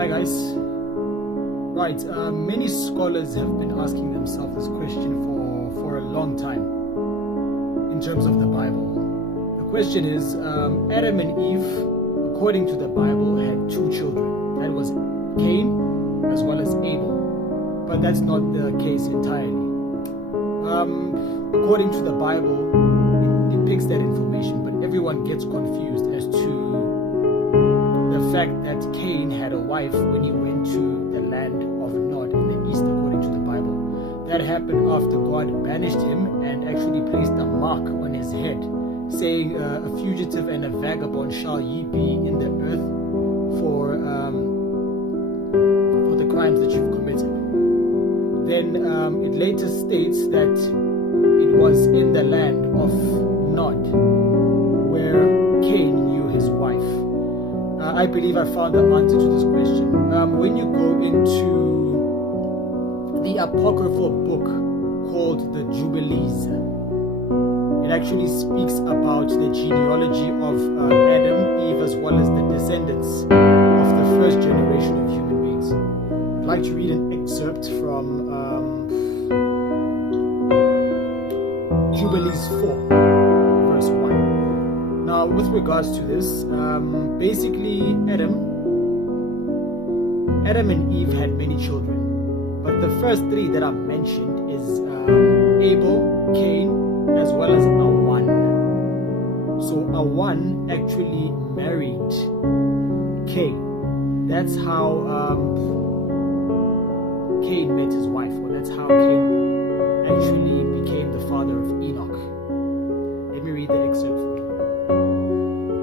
Hi guys. Right, many scholars have been asking themselves this question for a long time in terms of the Bible. The question is, Adam and Eve, according to the Bible, had two children. That was Cain as well as Abel. But that's not the case entirely. According to the Bible, it depicts that information, but everyone gets confused as to the fact that Cain had a wife when he went to the land of Nod in the east, according to the Bible. That happened after God banished him and actually placed a mark on his head, saying, a fugitive and a vagabond shall ye be in the earth for the crimes that you've committed. Then it later states that it was in the land of Nod where Cain knew his wife. I believe I found the answer to this question. When you go into the apocryphal book called the Jubilees, it actually speaks about the genealogy of Adam, Eve, as well as the descendants of the first generation of human beings. I'd like to read an excerpt from Jubilees 4, verse 1. Now, with regards to this, basically Adam and Eve had many children, but the first three that are mentioned is Abel, Cain, as well as Awan. So Awan actually married Cain. That's how Cain met his wife, or that's how Cain actually became the father of Enoch. Let me read the excerpt for you.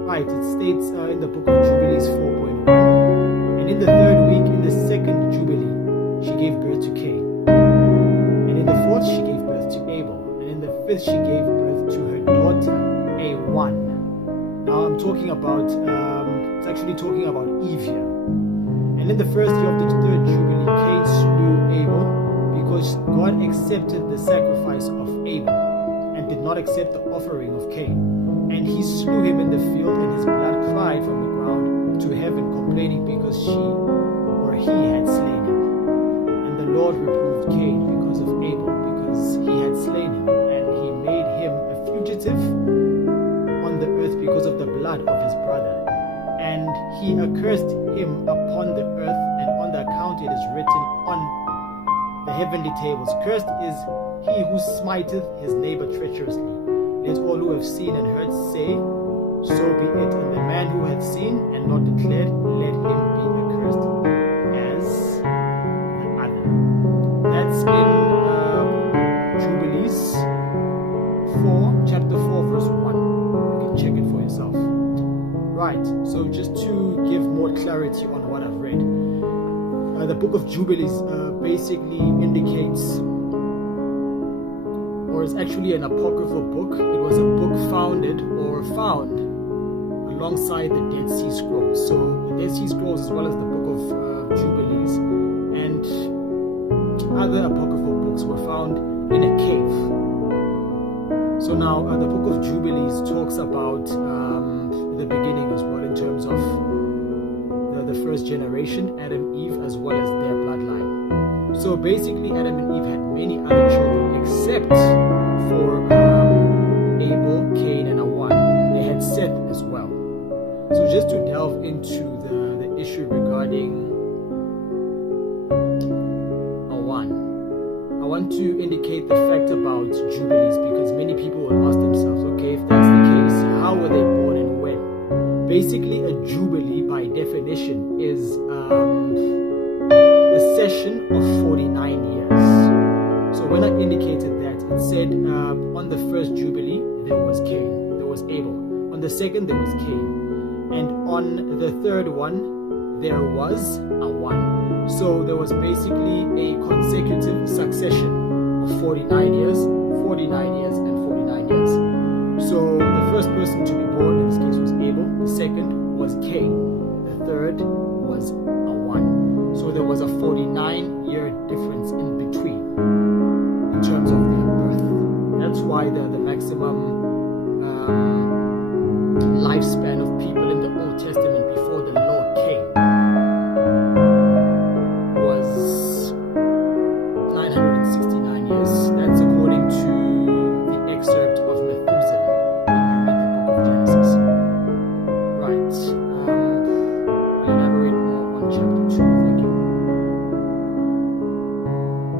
Right, it states in the book of Jubilees 4.1, and in the third week, in the second Jubilee, she gave birth to Cain. And in the fourth, she gave birth to Abel. And in the fifth, she gave birth to her daughter, Awan. Now I'm talking about, it's actually talking about Eve here. And in the first year of the third Jubilee, Cain slew Abel because God accepted the sacrifice of Abel and did not accept the offering of Cain. And he slew him in the field, and his blood cried from the ground to heaven, complaining because he had slain him. And the Lord reproved Cain because of Abel, because he had slain him, and he made him a fugitive on the earth because of the blood of his brother. And he accursed him upon the earth, and on the account it is written on the heavenly tables, cursed is he who smiteth his neighbor treacherously. Let all who have seen and heard say, so be it. And the man who hath seen and not declared, let him be accursed as the other. That's in Jubilees 4, chapter 4, verse 1. You can check it for yourself. Right, so just to give more clarity on what I've read, the book of Jubilees basically indicates, or it's actually an apocryphal book. It was a book found alongside the Dead Sea Scrolls. So the Dead Sea Scrolls, as well as the book of Jubilees and other apocryphal books, were found in a cave. So now the book of Jubilees talks about the beginning as well, in terms of the first generation, Adam, Eve, as well as their bloodline. So basically Adam and Eve had many other children except for Abel, Cain, and Awan. They had Seth as well. So just to delve into the issue regarding Awan, I want to indicate the fact about Jubilees, because many people will ask themselves, okay, if that's the case, how were they born and when? Basically, a Jubilee by definition is a session of 49 years. So when I indicated that, it said on the first Jubilee there was Cain, there was Abel. On the second there was Cain, and on the third one there was Awan. So there was basically a consecutive succession of 49 years, 49 years, and 49 years. So the first person to be born in this case was Abel, the second was Cain, the third was Awan. So there was a 49-year difference in between in terms of their birth. That's why the maximum